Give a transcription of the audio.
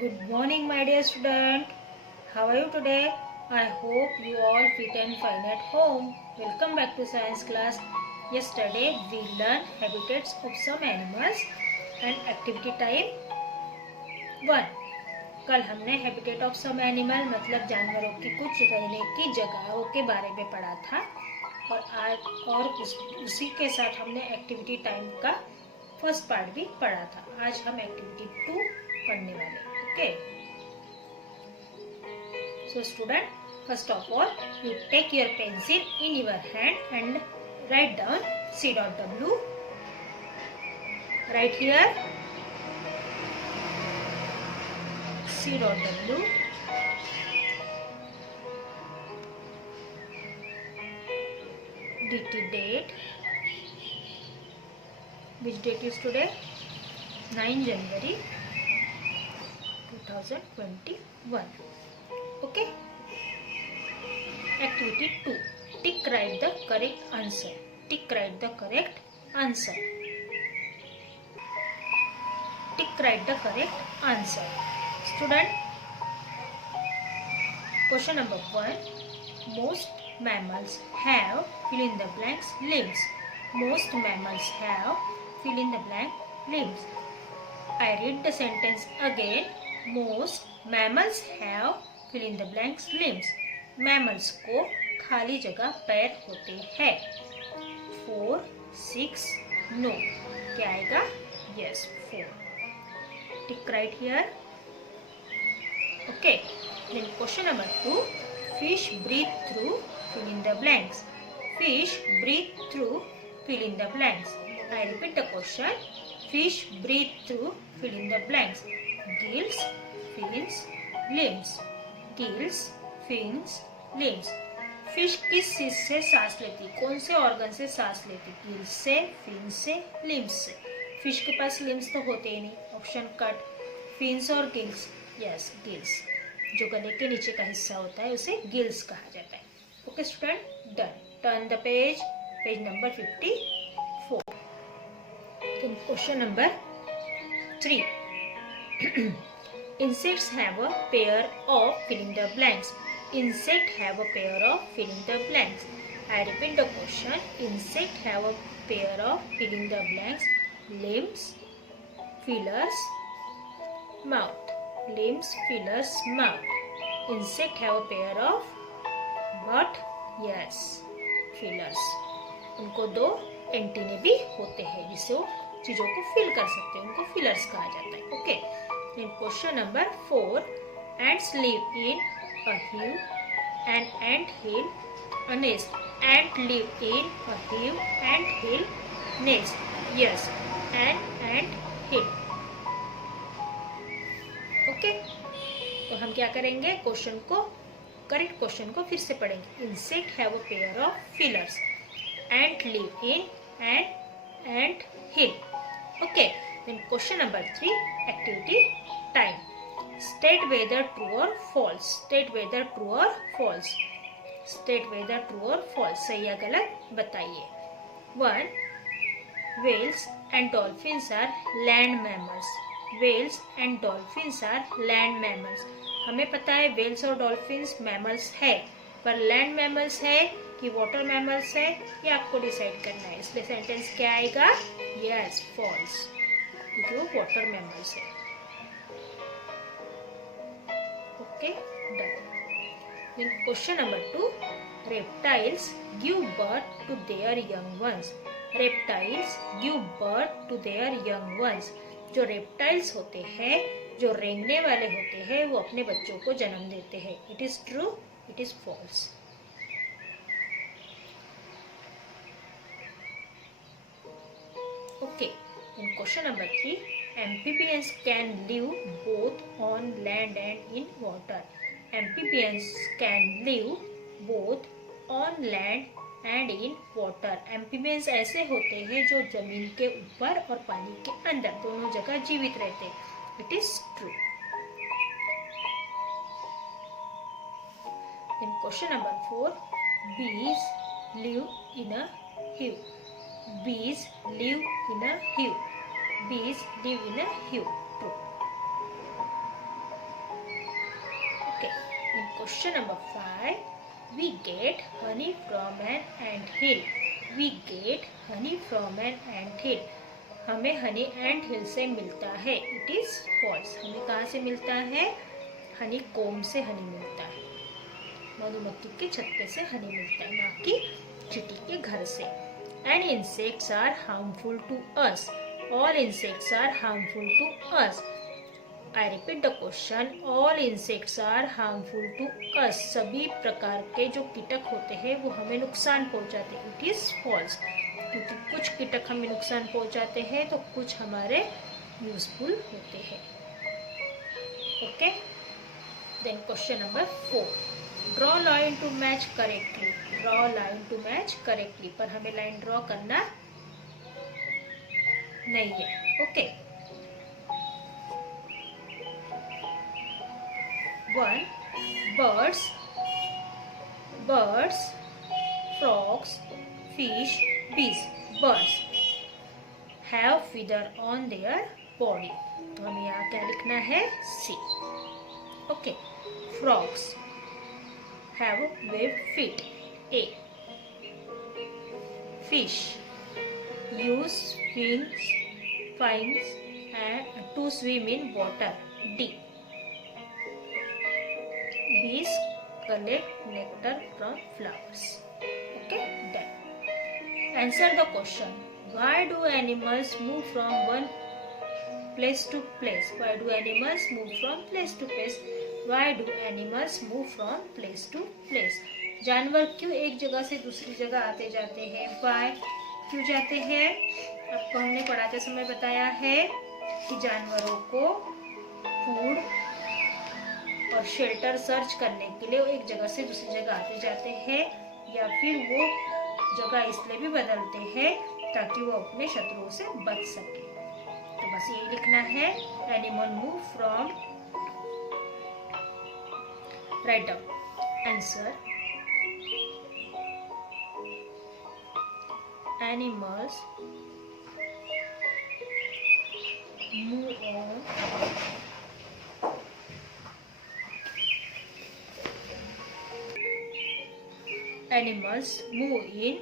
Good morning, my dear student. How are you today? I hope you all fit and fine at home. Welcome back to science class. Yesterday we learned habitats of some animals and activity time 1. कल हमने habitat of some animal मतलब जानवरों की कुछ रहने की जगहों के बारे में पढ़ा था और उसी के साथ हमने एक्टिविटी टाइम का फर्स्ट पार्ट भी पढ़ा था. आज हम एक्टिविटी 2 पढ़ने वाले. Okay, so student, first of all you take your pencil in your hand and write down C.W. Right here C.W. DT date. Which date is today? 9 January 2021. Okay. Activity 2. Tick write the correct answer. Tick write the correct answer. Tick write the correct answer. Student, question number 1. Most mammals have fill in the blanks limbs. Most mammals have fill in the blank limbs. I read the sentence again. Most mammals have fill in the blanks limbs. Mammals को खाली जगह पैर होते हैं. 4, 6, no. क्या आएगा? Yes, 4. Tick right here. Okay. Then question number 2. Fish breathe through fill in the blanks. Fish breathe through fill in the blanks. I repeat the question. Fish breathe through fill in the blanks. Gills, fins, limbs. Gills, fins, limbs. Fish किस चीज से सांस लेती? कौन से organ से सांस लेती? गिल्स से, फिन्स से, लिम्स से. फिश के पास लिम्स तो होते ही नहीं. Option cut. फिन्स और गिल्स. Yes, gills. जो गले के नीचे का हिस्सा होता है उसे गिल्स कहा जाता है. Okay student, done. Turn the page. Page number 54. Question number 3. Insects have a pair of fill in the blanks. Insect have a pair of fill in the blanks. I repeat the question. Insect have a pair of fill in the blanks. Limbs, feelers, mouth. Limbs, feelers, mouth. Insect have a pair of what? Yes, feelers. उनको 2 antennae भी होते हैं जिससे वो चीजों को feel कर सकते हैं. उनको फीलर्स कहा जाता है. Okay. Then question number 4. Ants live in a hive. An ant hill a nest. Ant live in a hive. Ant hill nest. Yes, an ant hill. Okay. तो हम क्या करेंगे? क्वेश्चन को, करेक्ट क्वेश्चन को फिर से पढ़ेंगे. Insect have a pair of feelers. Ant live in an ant hill. Okay. Then question number 3. Activity time. State whether true or false. State whether true or false. State whether true or false. सही या गलत बताइए. 1. Whales and dolphins are land mammals. Whales and dolphins are land mammals. हमें पता है whales और dolphins mammals है, पर लैंड मैमल्स है कि वाटर मैमल्स है ये आपको डिसाइड करना है. इसलिए सेंटेंस क्या आएगा? यस, फॉल्स, क्योंकि वो वाटर मैमल्स है. Okay, done. Question number 2. Reptiles give birth to their young ones. Reptiles give birth to their young ones. जो रेप्टाइल्स होते हैं, जो रेंगने वाले होते हैं, वो अपने बच्चों को जन्म देते हैं. It is true, it is false. Okay. In question number 3. Amphibians can live both on land and in water. Amphibians can live both on land and in water. Amphibians ऐसे होते हैं जो जमीन के ऊपर और पानी के अंदर दोनों जगह जीवित रहते हैं. It is true. In question number 4. Bees live in a hive. Bees live in a hive. Bees live in a hive. True. Question number 5. We get honey from an anthill. We get honey from an anthill. हमें हनी एंट हिल से मिलता है. It is false. हमें कहाँ से मिलता है? हनी कोम से हनी मिलता है. मधुमक्खी के छत्ते से हनी मिलता है, ना कि चींटी के घर से. And insects are harmful to us. All insects are harmful to us. I repeat the question. All insects are harmful to us. सभी प्रकार के जो कीटक होते हैं वो हमें नुकसान पहुंचाते हैं. It is false. क्योंकि कुछ कीटक हमें नुकसान पहुंचाते हैं तो कुछ हमारे यूजफुल होते हैं. Okay. Then question number 4. Draw line to match correctly. Draw line to match correctly. पर हमें लाइन ड्रॉ करना नहीं है. Okay. 1. birds, frogs, fish, bees. Birds have feather on their body. तो हमें यहाँ क्या लिखना है? C. Okay. Frogs have webbed feet. A. Fish use fins to swim in water. D. Bees collect nectar from flowers. Okay, done. Answer the question. Why do animals move from one place to place? Why do animals move from place to place? Why do animals move from place to place? जानवर क्यों एक जगह से दूसरी जगह आते जाते हैं? Why? क्यों जाते हैं? आपको हमने पढ़ाते समय बताया है कि जानवरों को फूड और शेल्टर सर्च करने के लिए वो एक जगह से दूसरी जगह आते जाते हैं, या फिर वो जगह इसलिए भी बदलते हैं ताकि वो अपने शत्रुओं से बच सके. तो बस यही लिखना है. Animal move from. Write down answer. Animals move on animals move in